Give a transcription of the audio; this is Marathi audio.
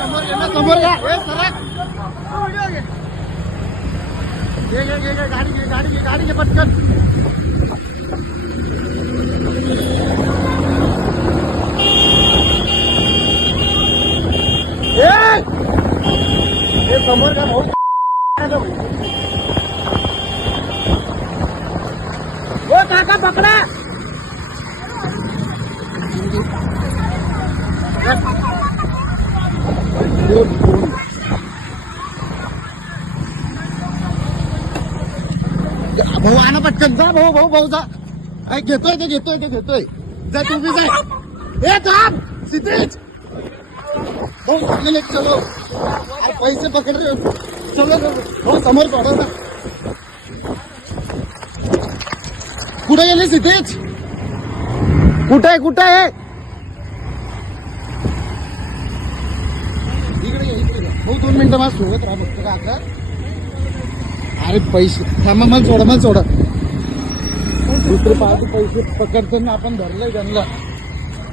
समोर घ्या गाडी घे पटकन. समोर का भाऊ काका पकडा. भाऊ आणा पटकन जा. भाऊ जा. घेतोय जा तुम्ही जाय. हे थांब सिद्धेश भाऊ चालले चलो. पैसे पकड रे. चलो भाऊ समोर सोडा ना. कुठे गेले सिद्धेश? कुठे आहे इकडे भाऊ 2 मिनिटं मला सोबत राहा बघतो का आता. अरे पैसे थांबा. मला सोडा दुसरे पाहतो पैसे पकडतो ना आपण धरलंय त्यांना.